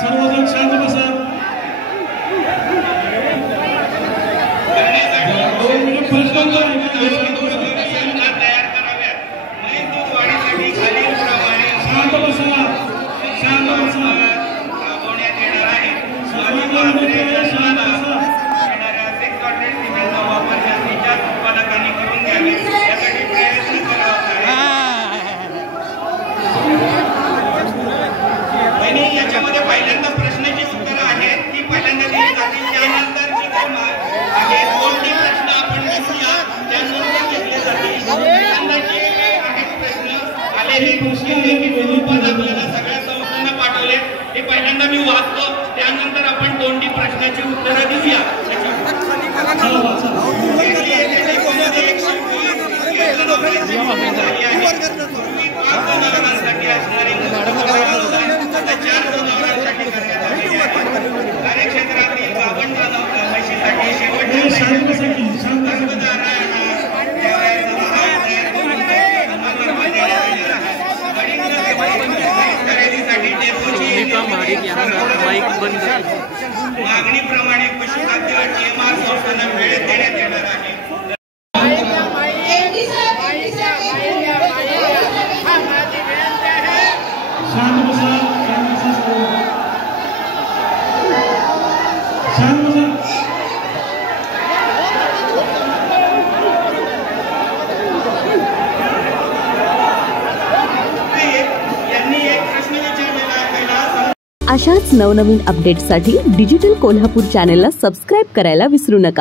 सर्वजण शांत बसा. 2 मिनिट प्रश्न तयार कराव्यात. वाढीसाठी खालीलप्रमाणे शांत बसा. शांत बसा. राबवण्यात येणार आहे. येणाऱ्या सेक्स ऑर्डिनन्स सिमेंटचा वापर जास्तीच्या उत्पादकांनी करून घ्यावे यासाठी प्रयत्न करावा. आणि याच्यामध्ये पहिल्यांदा प्रश्नाची उत्तरं आहेत ती पहिल्यांदा दिली जातील. त्यानंतर जी काही आहेत कोणते प्रश्न आपण घेऊया त्यानंतर घेतले जातील. पहिल्यांदा जे आहेत प्रश्न आलेले आपल्याला सगळ्या संस्थांना पाठवले हे पहिल्यांदा मी वाचतो. त्यानंतर आपण तोंडी प्रश्नाची उत्तरं देऊया. जनावरांसाठी असणारी कार्यक्षेत्रातील 52 म्हशीसाठी शेवटच्या खरेदीसाठी मागणीप्रमाणे पशुखाद्य TMR संस्थांना वेळेत देण्यात येणार आहे. अशाच नवनवीन अपडेट्ससाठी डिजिटल कोल्हापूर चॅनेलला सबस्क्राईब करायला विसरू नका.